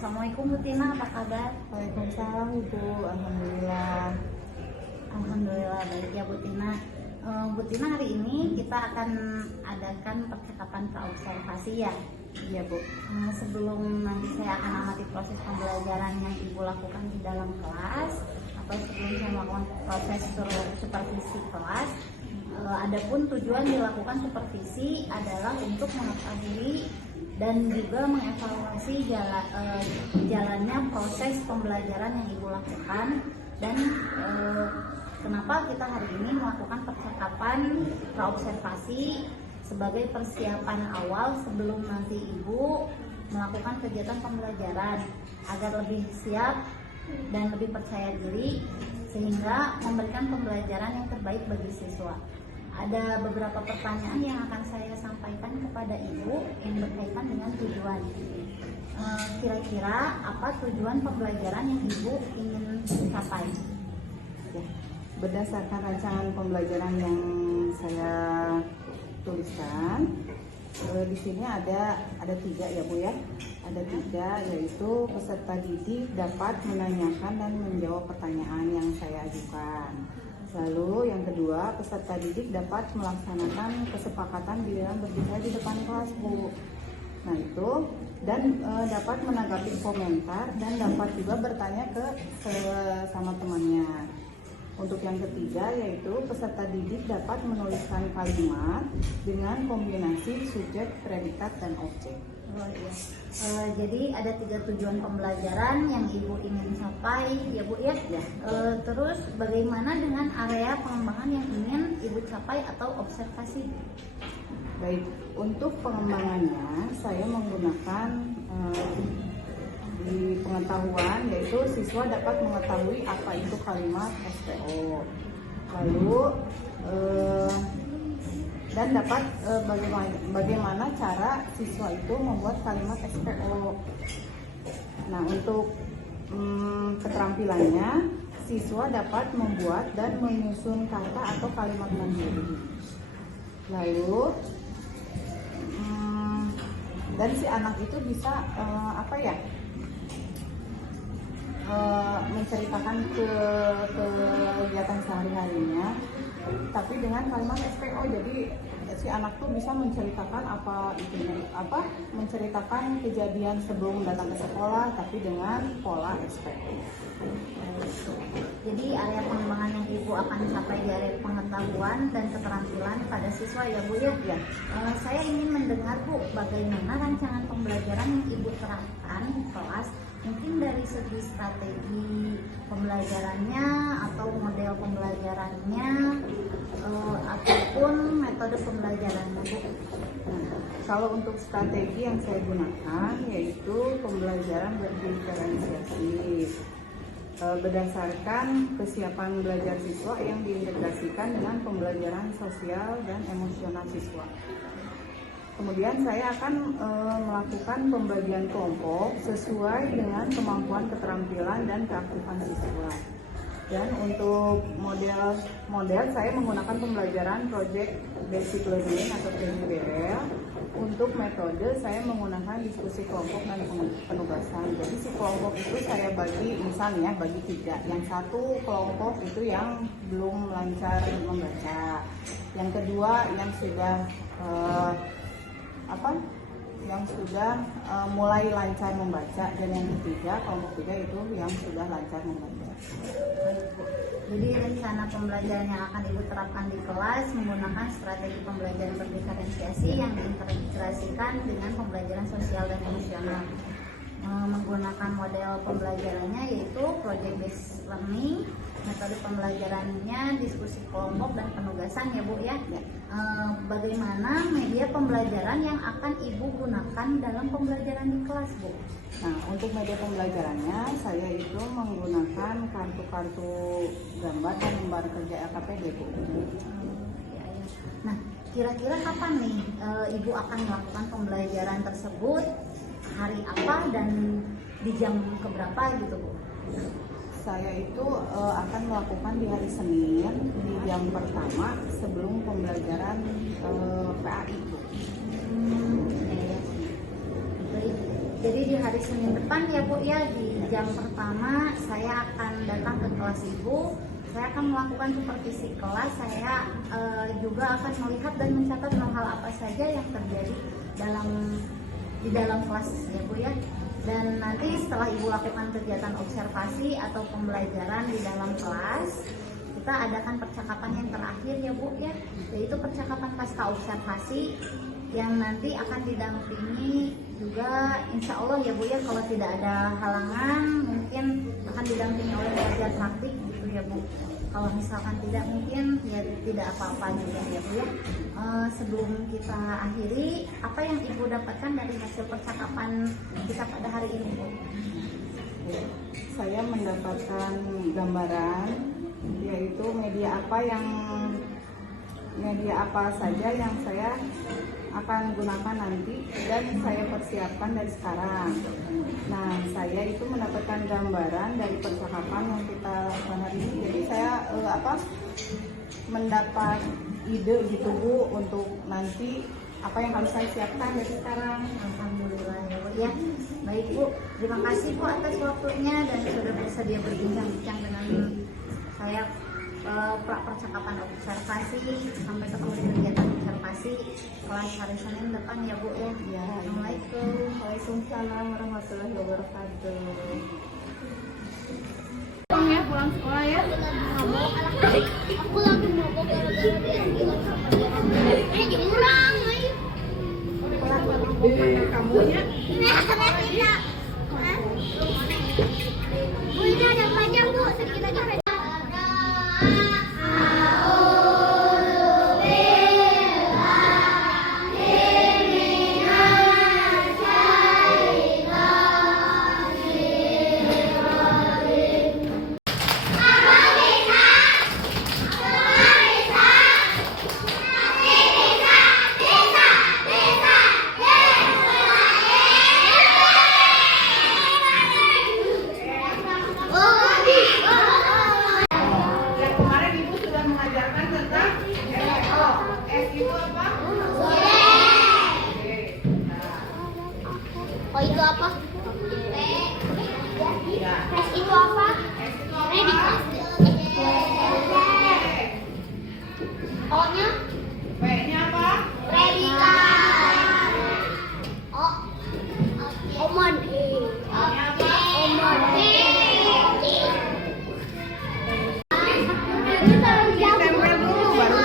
Assalamualaikum Bu Tina, apa kabar? Waalaikumsalam Ibu, Alhamdulillah. Alhamdulillah baik ya Bu Tina. Bu Tina, hari ini kita akan adakan percakapan praobservasi ya. Iya Bu. Sebelum nanti saya akan amati proses pembelajaran yang Ibu lakukan di dalam kelas, atau sebelum saya melakukan proses supervisi kelas, adapun tujuan dilakukan supervisi adalah untuk mengetahui dan juga mengevaluasi jalannya proses pembelajaran yang Ibu lakukan, dan kenapa kita hari ini melakukan percakapan praobservasi sebagai persiapan awal sebelum nanti Ibu melakukan kegiatan pembelajaran agar lebih siap dan lebih percaya diri sehingga memberikan pembelajaran yang terbaik bagi siswa. Ada beberapa pertanyaan yang akan saya sampaikan kepada Ibu yang berkaitan dengan tujuan. Kira-kira apa tujuan pembelajaran yang Ibu ingin capai? Ya, berdasarkan rancangan pembelajaran yang saya tuliskan, di sini ada 3 ya Bu ya. Ada 3, yaitu peserta didik dapat menanyakan dan menjawab pertanyaan yang saya ajukan. Lalu yang kedua, peserta didik dapat melaksanakan kesepakatan di dalam berbicara di depan kelas Bu. Nah itu, dan dapat menanggapi komentar dan dapat juga bertanya ke sama temannya. Untuk yang ketiga, yaitu peserta didik dapat menuliskan kalimat dengan kombinasi subjek, predikat, dan objek. Oh, iya. Jadi ada 3 tujuan pembelajaran yang Ibu ingin capai ya Bu ya. Terus bagaimana dengan area pengembangan yang ingin Ibu capai atau observasi? Baik, untuk pengembangannya saya menggunakan di pengetahuan, yaitu siswa dapat mengetahui apa itu kalimat SPO. Lalu dan dapat bagaimana cara siswa itu membuat kalimat SPO. Nah, untuk keterampilannya, siswa dapat membuat dan menyusun kata atau kalimat mandiri. Lalu dan si anak itu bisa menceritakan kegiatan sehari-harinya, tapi dengan kalimat SPO. Jadi si anak tuh bisa menceritakan menceritakan kejadian sebelum datang ke sekolah, tapi dengan pola SPO. Jadi area pengembangan yang Ibu akan capai di area pengetahuan dan keterampilan pada siswa ya Bu ya. Saya ingin mendengar Bu, bagaimana rancangan pembelajaran yang Ibu terapkan di kelas, mungkin dari segi strategi pembelajarannya atau model pembelajarannya ataupun metode pembelajarannya Bu. Nah, kalau untuk strategi yang saya gunakan yaitu pembelajaran berdiferensiasi berdasarkan kesiapan belajar siswa yang diintegrasikan dengan pembelajaran sosial dan emosional siswa. Kemudian saya akan melakukan pembagian kelompok sesuai dengan kemampuan, keterampilan, dan keaktifan siswa. Dan untuk model saya menggunakan pembelajaran Project Basic Learning atau PBL. Untuk metode saya menggunakan diskusi kelompok dan penugasan. Jadi si kelompok itu saya bagi, misalnya bagi 3. Yang satu kelompok itu yang belum lancar membaca. Yang kedua yang sudah mulai lancar membaca, dan yang ketiga kelompok 3 itu yang sudah lancar membaca. Jadi rencana pembelajaran yang akan Ibu terapkan di kelas menggunakan strategi pembelajaran berdiferensiasi yang diintegrasikan dengan pembelajaran sosial dan emosional. Menggunakan model pembelajarannya yaitu Project Based Learning, metode pembelajarannya diskusi kelompok dan penugasan ya Bu ya. Bagaimana media pembelajaran yang akan Ibu gunakan dalam pembelajaran di kelas Bu? Nah, untuk media pembelajarannya saya itu menggunakan kartu-kartu gambar dan lembar kerja LKPD Bu. Nah, kira-kira kapan nih Ibu akan melakukan pembelajaran tersebut? Hari apa dan di jam keberapa gitu Bu? Saya itu akan melakukan di hari Senin di jam pertama sebelum pembelajaran PAI Bu. Jadi di hari Senin depan ya Bu ya, di jam pertama saya akan datang ke kelas Ibu. Saya akan melakukan supervisi kelas. Saya juga akan melihat dan mencatat hal-hal apa saja yang terjadi di dalam kelas ya Bu ya. Dan nanti setelah Ibu lakukan kegiatan observasi atau pembelajaran di dalam kelas, kita adakan percakapan yang terakhir ya Bu ya, yaitu percakapan pasca observasi yang nanti akan didampingi juga insya Allah ya Bu ya, kalau tidak ada halangan mungkin akan didampingi oleh pengajar praktik gitu ya Bu. Kalau misalkan tidak mungkin ya tidak apa-apa juga ya Bu ya. Sebelum kita akhiri, apa yang Ibu dapatkan dari hasil percakapan kita pada hari ini Bu? Saya mendapatkan gambaran, yaitu media apa saja yang saya akan gunakan nanti dan saya persiapkan dari sekarang. Nah, saya itu mendapatkan gambaran dari percakapan yang kita lakukan hari ini. Jadi saya mendapat ide gitu Bu untuk nanti apa yang harus saya siapkan dari sekarang. Alhamdulillah ya Bu ya. Baik Bu, terima kasih Bu atas waktunya dan sudah bersedia berbincang-bincang dengan saya percakapan observasi sampai ketemu di kegiatan observasi kelas hari Senin depan ya Bu ya. Ya, Assalamualaikum. Waalaikumsalam warahmatullahi wabarakatuh. Pulang sekolah ya. Aku lagi mabok gara-gara dia bilang sama dia. Jurang, ayo. Kamunya? Tidak. Bu, ini ada panjang Bu, sedikit aja. Oh itu apa? S itu apa? Predika. O-nya? W-nya apa? Predika. O. Omon. O-nya apa? Omon. Tempel dulu baru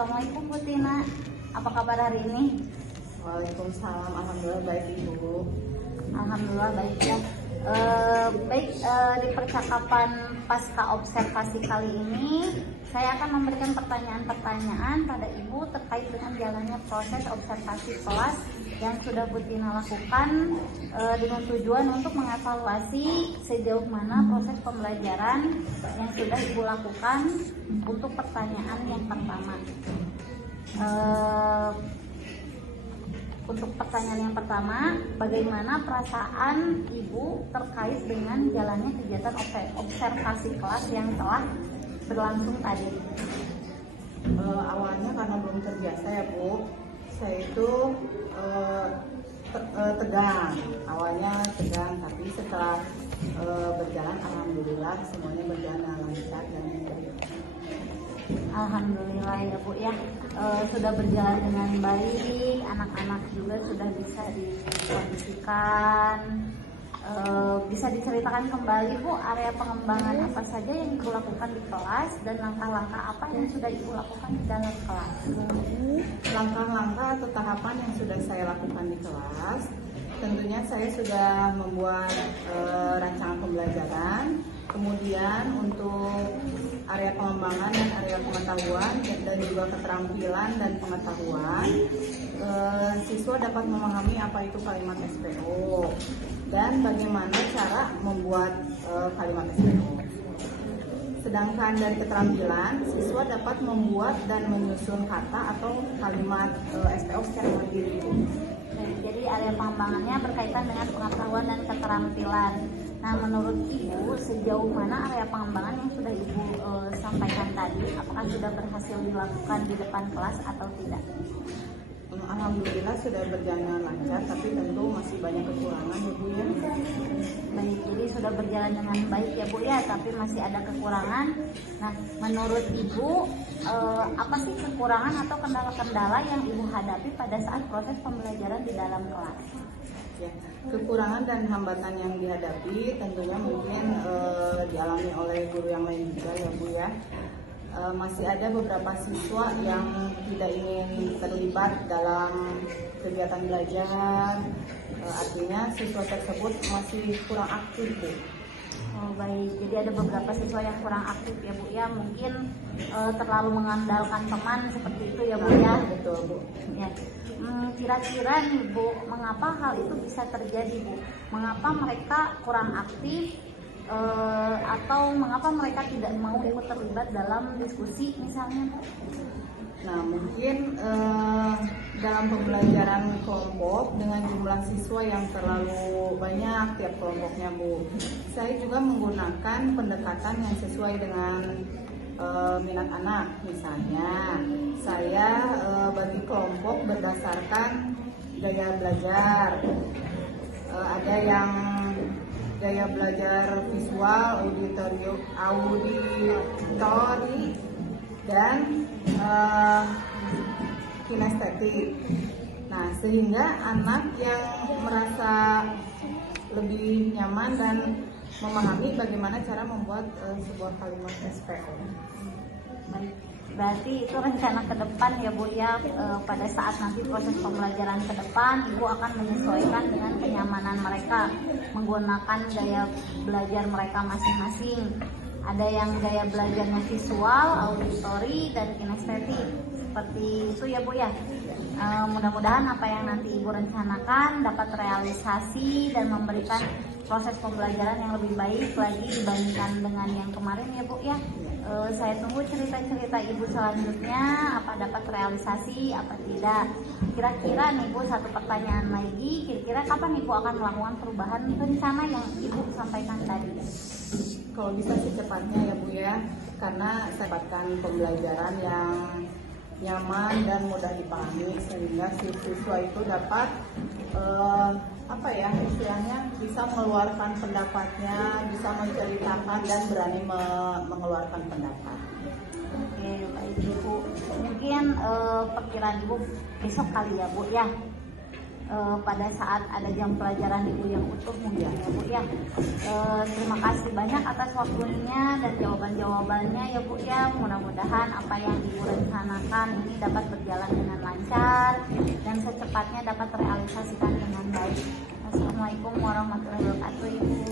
Assalamualaikum Bu Tina. Apa kabar hari ini? Waalaikumsalam, alhamdulillah baik Ibu. Alhamdulillah baik ya. Di percakapan pasca observasi kali ini saya akan memberikan pertanyaan-pertanyaan pada Ibu terkait dengan jalannya proses observasi kelas yang sudah Bu Tina lakukan dengan tujuan untuk mengevaluasi sejauh mana proses pembelajaran yang sudah Ibu lakukan. Untuk pertanyaan yang pertama, bagaimana perasaan Ibu terkait dengan jalannya kegiatan observasi kelas yang telah berlangsung tadi? Awalnya karena belum terbiasa ya Bu, saya itu tegang. Awalnya tegang, tapi setelah berjalan alhamdulillah semuanya berjalan lancar dan baik. Alhamdulillah ya Bu ya, sudah berjalan dengan baik, anak-anak juga sudah bisa dikondisikan. Bisa diceritakan kembali Bu, area pengembangan apa saja yang Ibu lakukan di kelas dan langkah-langkah apa yang sudah Ibu lakukan di dalam kelas? Langkah-langkah atau tahapan yang sudah saya lakukan di kelas, tentunya saya sudah membuat rancangan pembelajaran. Kemudian untuk area pengembangan dan area pengetahuan dan juga keterampilan dan pengetahuan, siswa dapat memahami apa itu kalimat SPO dan bagaimana cara membuat kalimat SPO. Sedangkan dari keterampilan, siswa dapat membuat dan menyusun kata atau kalimat SPO secara mandiri. Jadi area pengembangannya berkaitan dengan pengetahuan dan keterampilan. Nah, menurut Ibu sejauh mana area pengembangan yang sudah Ibu sampaikan tadi? Apakah sudah berhasil dilakukan di depan kelas atau tidak? Alhamdulillah sudah berjalan lancar, tapi tentu masih banyak kekurangan ya Bu ya. Baik, jadi sudah berjalan dengan baik ya Bu ya, tapi masih ada kekurangan. Nah, menurut Ibu apa sih kekurangan atau kendala-kendala yang Ibu hadapi pada saat proses pembelajaran di dalam kelas? Ya, kekurangan dan hambatan yang dihadapi tentunya mungkin dialami oleh guru yang lain juga ya Bu ya. Masih ada beberapa siswa yang tidak ingin terlibat dalam kegiatan belajar, artinya siswa tersebut masih kurang aktif Bu. Oh baik, jadi ada beberapa siswa yang kurang aktif ya Bu ya, mungkin terlalu mengandalkan teman seperti itu ya Bu ya. Betul Bu. Ya. Kira-kira nih Bu, mengapa hal itu bisa terjadi Bu? Mengapa mereka kurang aktif? Atau mengapa mereka tidak mau ikut terlibat dalam diskusi misalnya? Nah mungkin dalam pembelajaran kelompok dengan jumlah siswa yang terlalu banyak tiap kelompoknya Bu, saya juga menggunakan pendekatan yang sesuai dengan minat anak. Misalnya saya bagi kelompok berdasarkan gaya belajar. Ada yang gaya belajar visual, auditori, dan kinestetik. Nah, sehingga anak yang merasa lebih nyaman dan memahami bagaimana cara membuat sebuah kalimat SPO. Baik, berarti itu rencana ke depan ya Bu ya, pada saat nanti proses pembelajaran ke depan Ibu akan menyesuaikan dengan kenyamanan mereka, menggunakan gaya belajar mereka masing-masing. Ada yang gaya belajarnya visual, auditori, dan kinestetik. Seperti itu ya Bu ya. Mudah-mudahan apa yang nanti Ibu rencanakan dapat realisasi dan memberikan proses pembelajaran yang lebih baik lagi dibandingkan dengan yang kemarin ya Bu ya. Saya tunggu cerita-cerita Ibu selanjutnya, apa dapat realisasi, apa tidak. Kira-kira nih Bu, satu pertanyaan lagi, kira-kira kapan Ibu akan melakukan perubahan rencana yang Ibu sampaikan tadi? Kalau bisa secepatnya ya Bu ya, karena saya dapatkan pembelajaran yang nyaman dan mudah dipahami sehingga siswa itu dapat istilahnya bisa mengeluarkan pendapatnya, bisa menceritakan dan berani mengeluarkan pendapat. Oke, baik Ibu. Mungkin perkiraan Ibu besok kali ya Bu ya. Pada saat ada jam pelajaran Ibu yang utuh mungkin ya Bu ya. ya. Terima kasih banyak atas waktunya dan jawaban-jawabannya ya Bu ya. Mudah-mudahan apa yang Ibu rencanakan ini dapat berjalan dengan lancar dan secepatnya dapat terrealisasikan dengan baik. Assalamualaikum warahmatullahi wabarakatuh Ibu.